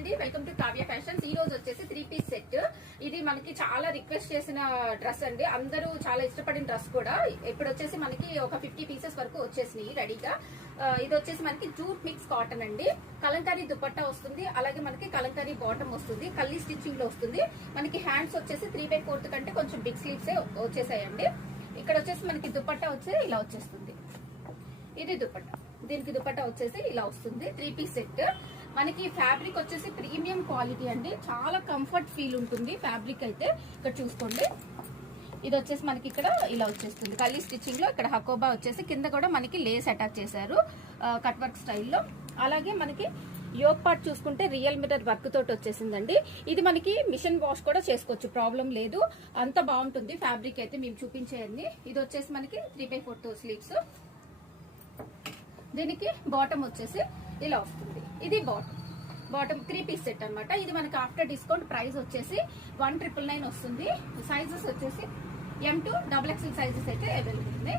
అండి welcome to Kavya fashions. ఈ రోజు వచ్చేసి 3 పీస్ సెట్. ఇది మనకి చాలా రిక్వెస్ట్ చేసిన డ్రెస్ అండి. అందరూ చాలా ఇష్టపడిన డ్రెస్ కూడా. ఇప్పుడు వచ్చేసి మనకి ఒక 50 పీసెస్ వరకు వచ్చేసినాయి రెడీగా. ఇది వచ్చేసి మనకి జూట్ మిక్స్ కాటన్ అండి. కలంకారీ దుపట్టా వస్తుంది, అలాగే మనకి కలంకారీ బాటమ్ వస్తుంది, కల్లీ స్టిచ్చింగ్ లో వస్తుంది. మనకి హ్యాండ్స్ వచ్చేసి 3/4 కంటే కొంచెం బిగ్ స్లీవ్స్ వచ్చేసాయండి. ఇక్కడ వచ్చేసి మనకి దుపట్టా వచ్చి ఇలా వచ్చేస్తుంది. ఇది దుపట్టా, దీనికి దుపట్టా వచ్చేసి ఇలా వస్తుంది. 3 పీస్ సెట్. మనకి ఫ్యాబ్రిక్ వచ్చేసి ప్రీమియం క్వాలిటీ అండి. చాలా కంఫర్ట్ ఫీల్ ఉంటుంది ఫ్యాబ్రిక్ అయితే. ఇక్కడ చూసుకోండి, ఇది వచ్చేసి మనకి ఇక్కడ ఇలా వచ్చేస్తుంది కల్లీ స్టిచ్చింగ్ లో. ఇక్కడ హకోబా వచ్చేసి కింద కూడా మనకి లేస్ అటాచ్ చేశారు కట్ వర్క్ స్టైల్లో. అలాగే మనకి యోక్ పార్ట్ చూసుకుంటే రియల్ మిర్రర్ వర్క్ తోటి వచ్చేసిందండి. ఇది మనకి మిషన్ వాష్ కూడా చేసుకోవచ్చు, ప్రాబ్లం లేదు. అంత బాగుంటుంది ఫ్యాబ్రిక్ అయితే. మేము చూపించేయండి. ఇది వచ్చేసి మనకి 3/4 స్లీవ్స్. దీనికి బాటమ్ వచ్చేసి ఇలా వస్తుంది. ఇది బాటమ్ 3 పీస్ సెట్ అనమాట. ఇది మనకి ఆఫ్టర్ డిస్కౌంట్ ప్రైస్ వచ్చేసి 1999 వస్తుంది. సైజెస్ వచ్చేసి M to XXL సైజెస్ అయితే అవైలబుల్ ఉంది.